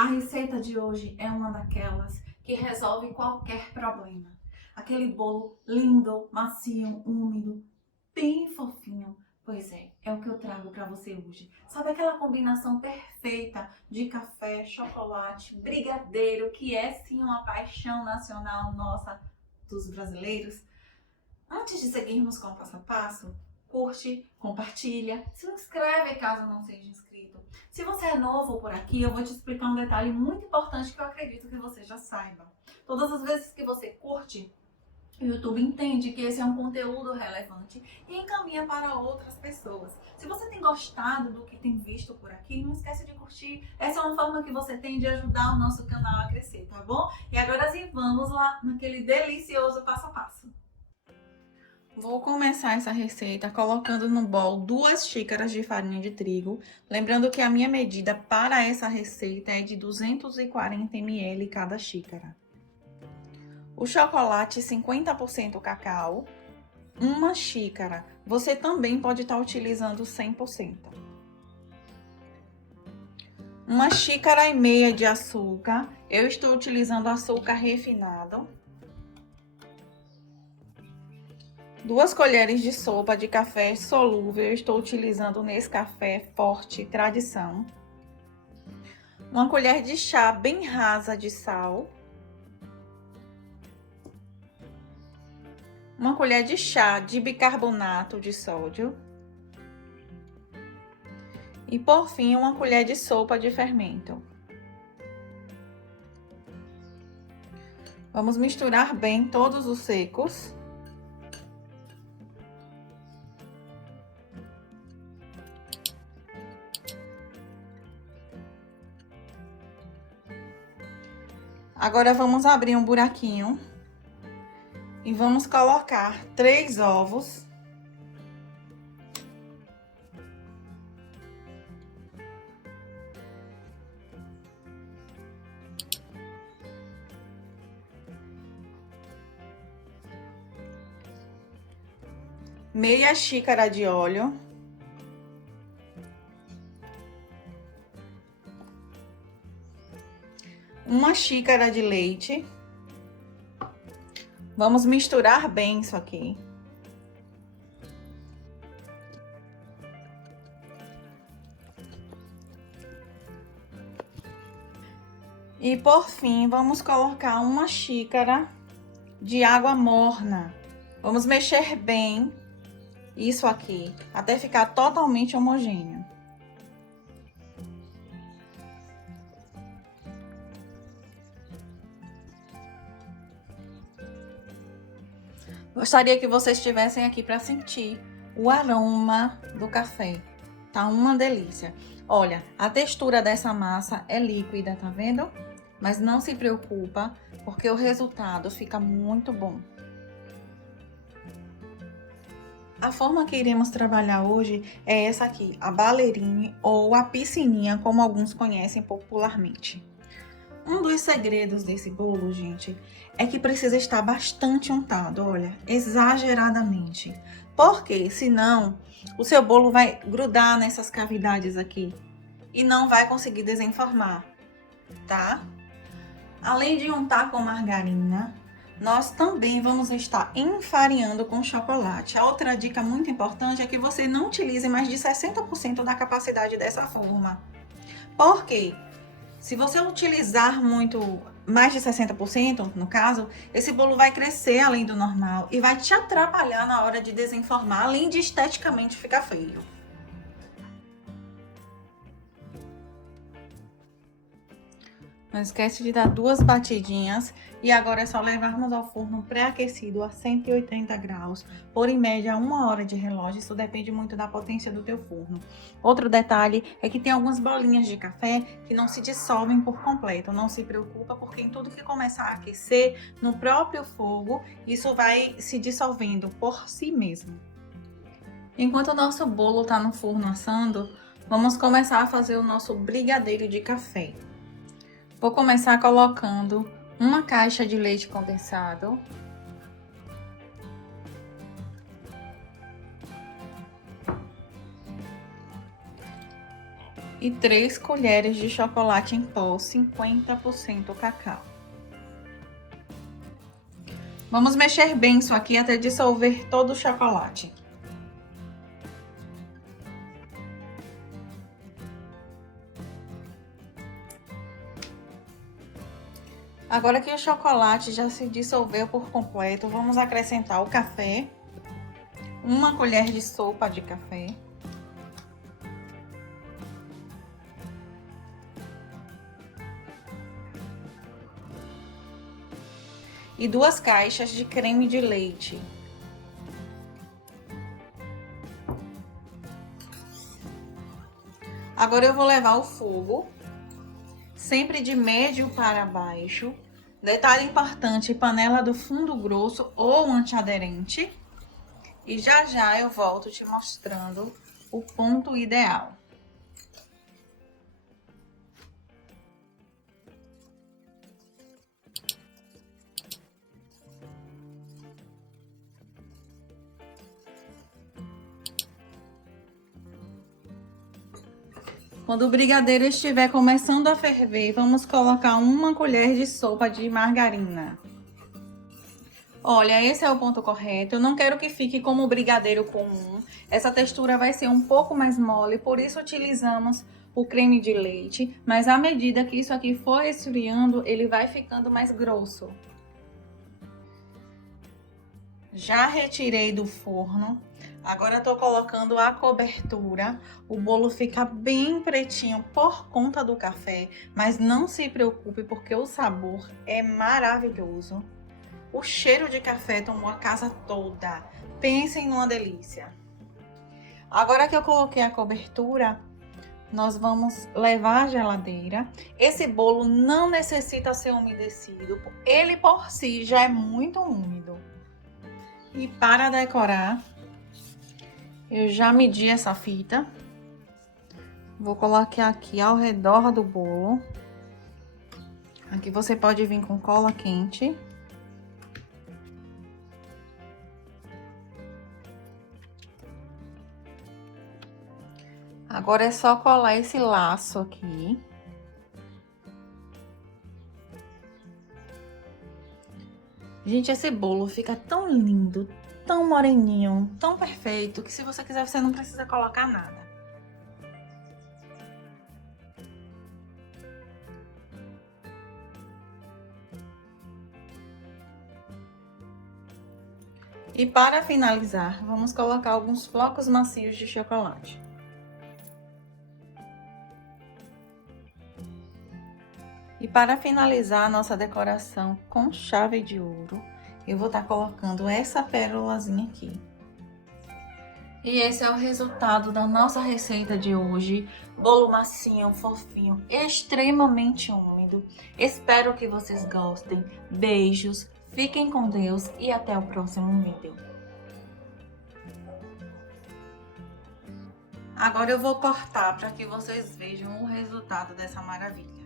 A receita de hoje é uma daquelas que resolve qualquer problema. Aquele bolo lindo, macio, úmido, bem fofinho. Pois é o que eu trago para você hoje. Sabe aquela combinação perfeita de café, chocolate, brigadeiro, que é sim uma paixão nacional nossa dos brasileiros? Antes de seguirmos com o passo a passo, curte, compartilha, se inscreve caso não seja inscrito. Se você é novo por aqui, eu vou te explicar um detalhe muito importante que eu acredito que você já saiba. Todas as vezes que você curte, o YouTube entende que esse é um conteúdo relevante e encaminha para outras pessoas. Se você tem gostado do que tem visto por aqui, não esquece de curtir. Essa é uma forma que você tem de ajudar o nosso canal a crescer, tá bom? E agora sim, vamos lá naquele delicioso passo a passo. Vou começar essa receita colocando no bowl 2 xícaras de farinha de trigo. Lembrando que a minha medida para essa receita é de 240 ml cada xícara. O chocolate 50% cacau, 1 xícara. Você também pode estar utilizando 100%. 1,5 xícaras de açúcar. Eu estou utilizando açúcar refinado. 2 colheres de sopa de café solúvel, eu estou utilizando Nescafé Forte Tradição. 1 colher de chá bem rasa de sal. 1 colher de chá de bicarbonato de sódio. E por fim, 1 colher de sopa de fermento. Vamos misturar bem todos os secos. Agora vamos abrir um buraquinho e vamos colocar 3 ovos. Meia xícara de óleo. Uma xícara de leite. Vamos misturar bem isso aqui. E por fim, vamos colocar 1 xícara de água morna. Vamos mexer bem isso aqui, até ficar totalmente homogêneo. Gostaria que vocês estivessem aqui para sentir o aroma do café. Tá uma delícia. Olha, a textura dessa massa é líquida, tá vendo? Mas não se preocupa, porque o resultado fica muito bom. A forma que iremos trabalhar hoje é essa aqui, a ballerine ou a piscininha, como alguns conhecem popularmente. Um dos segredos desse bolo, gente, é que precisa estar bastante untado, olha, exageradamente. Porque senão o seu bolo vai grudar nessas cavidades aqui e não vai conseguir desenformar, tá? Além de untar com margarina, nós também vamos estar enfarinhando com chocolate. A outra dica muito importante é que você não utilize mais de 60% da capacidade dessa forma. Por quê? Se você utilizar muito, mais de 60%, no caso, esse bolo vai crescer além do normal e vai te atrapalhar na hora de desenformar, além de esteticamente ficar feio. Não esquece de dar 2 batidinhas e agora é só levarmos ao forno pré-aquecido a 180 graus por em média 1 hora de relógio. Isso depende muito da potência do teu forno. Outro detalhe é que tem algumas bolinhas de café que não se dissolvem por completo. Não se preocupa, porque em tudo que começar a aquecer no próprio fogo, isso vai se dissolvendo por si mesmo. Enquanto o nosso bolo está no forno assando, vamos começar a fazer o nosso brigadeiro de café. Vou começar colocando 1 caixa de leite condensado. e 3 colheres de chocolate em pó 50% cacau. Vamos mexer bem isso aqui até dissolver todo o chocolate. Agora que o chocolate já se dissolveu por completo, vamos acrescentar o café, 1 colher de sopa de café. E 2 caixas de creme de leite. Agora eu vou levar ao fogo, sempre de médio para baixo. Detalhe importante, panela do fundo grosso ou antiaderente. E já já eu volto te mostrando o ponto ideal. Quando o brigadeiro estiver começando a ferver, vamos colocar 1 colher de sopa de margarina. Olha, esse é o ponto correto. Eu não quero que fique como o brigadeiro comum. Essa textura vai ser um pouco mais mole, por isso utilizamos o creme de leite. Mas à medida que isso aqui for esfriando, ele vai ficando mais grosso. Já retirei do forno. Agora eu tô colocando a cobertura. O bolo fica bem pretinho por conta do café, mas não se preocupe porque o sabor é maravilhoso. O cheiro de café tomou a casa toda. Pensem numa delícia. Agora que eu coloquei a cobertura, nós vamos levar à geladeira. Esse bolo não necessita ser umedecido. Ele por si já é muito úmido. E para decorar, eu já medi essa fita. Vou colocar aqui ao redor do bolo. Aqui você pode vir com cola quente. Agora é só colar esse laço aqui. Gente, esse bolo fica tão lindo, tão moreninho, tão perfeito, que se você quiser, você não precisa colocar nada. E para finalizar, vamos colocar alguns flocos macios de chocolate. E para finalizar a nossa decoração com chave de ouro, eu vou estar colocando essa pérolazinha aqui. E esse é o resultado da nossa receita de hoje. Bolo macio, fofinho, extremamente úmido. Espero que vocês gostem. Beijos, fiquem com Deus e até o próximo vídeo. Agora eu vou cortar para que vocês vejam o resultado dessa maravilha.